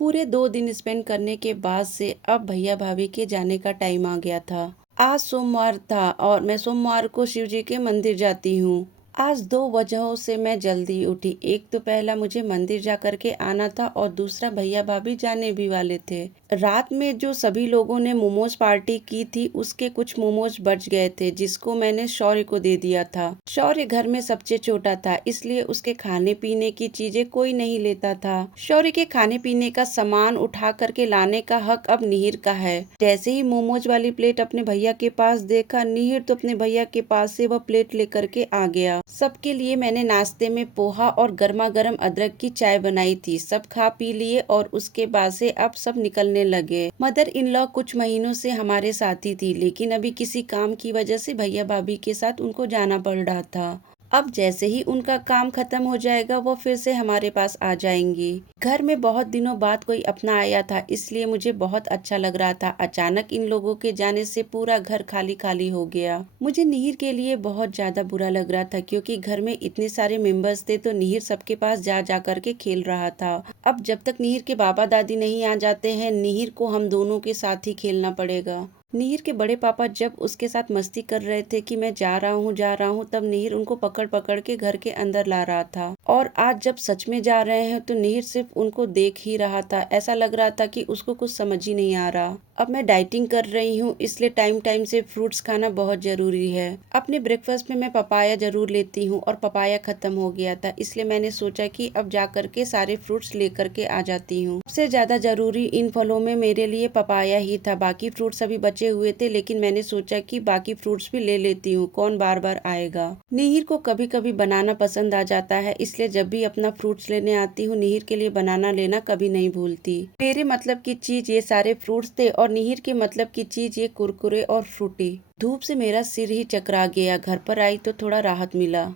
पूरे 2 दिन स्पेंड करने के बाद से अब भैया भाभी के जाने का टाइम आ गया था। आज सोमवार था और मैं सोमवार को शिव जी के मंदिर जाती हूँ। आज 2 वजहों से मैं जल्दी उठी। एक तो पहला मुझे मंदिर जा कर के आना था और दूसरा भैया भाभी जाने भी वाले थे। रात में जो सभी लोगों ने मोमोज पार्टी की थी उसके कुछ मोमोज बच गए थे जिसको मैंने शौर्य को दे दिया था। शौर्य घर में सबसे छोटा था इसलिए उसके खाने पीने की चीजें कोई नहीं लेता था। शौर्य के खाने पीने का सामान उठा करके लाने का हक अब निहिर का है। जैसे ही मोमोज वाली प्लेट अपने भैया के पास देखा, निहिर तो अपने भैया के पास से वह प्लेट लेकर के आ गया। सबके लिए मैंने नाश्ते में पोहा और गर्मा गर्म अदरक की चाय बनाई थी। सब खा पी लिए और उसके बाद से अब सब निकलने लगे। मदर इन लॉ कुछ महीनों से हमारे साथ ही थी लेकिन अभी किसी काम की वजह से भैया भाभी के साथ उनको जाना पड़ रहा था। अब जैसे ही उनका काम खत्म हो जाएगा वो फिर से हमारे पास आ जाएंगी। घर में बहुत दिनों बाद कोई अपना आया था इसलिए मुझे बहुत अच्छा लग रहा था। अचानक इन लोगों के जाने से पूरा घर खाली खाली हो गया। मुझे निहिर के लिए बहुत ज्यादा बुरा लग रहा था क्योंकि घर में इतने सारे मेंबर्स थे तो निहिर सबके पास जा जा करके खेल रहा था। अब जब तक निहिर के बाबा दादी नहीं आ जाते हैं निहिर को हम दोनों के साथ ही खेलना पड़ेगा। निहिर के बड़े पापा जब उसके साथ मस्ती कर रहे थे कि मैं जा रहा हूँ तब निहिर उनको पकड़ पकड़ के घर के अंदर ला रहा था। और आज जब सच में जा रहे हैं तो निहिर सिर्फ उनको देख ही रहा था। ऐसा लग रहा था कि उसको कुछ समझ ही नहीं आ रहा। अब मैं डाइटिंग कर रही हूँ इसलिए टाइम टाइम से फ्रूट्स खाना बहुत जरूरी है। अपने ब्रेकफास्ट में मैं पपाया जरूर लेती हूँ और पपाया खत्म हो गया था इसलिए मैंने सोचा कि अब जा करके सारे फ्रूट्स लेकर के आ जाती हूँ। सबसे ज्यादा जरूरी इन फलों में मेरे लिए पपाया ही था। बाकी फ्रूट्स अभी बचे हुए थे लेकिन मैंने सोचा कि बाकी फ्रूट्स भी ले लेती हूँ, कौन बार बार आएगा। निहिर को कभी कभी बनाना पसंद आ जाता है इसलिए जब भी अपना फ्रूट्स लेने आती हूँ निहिर के लिए बनाना लेना कभी नहीं भूलती। मेरे मतलब की चीज ये सारे फ्रूट्स थे और निहिर के मतलब की चीज ये कुरकुरे और फ्रूटी। धूप से मेरा सिर ही चकरा गया। घर पर आई तो थोड़ा राहत मिला।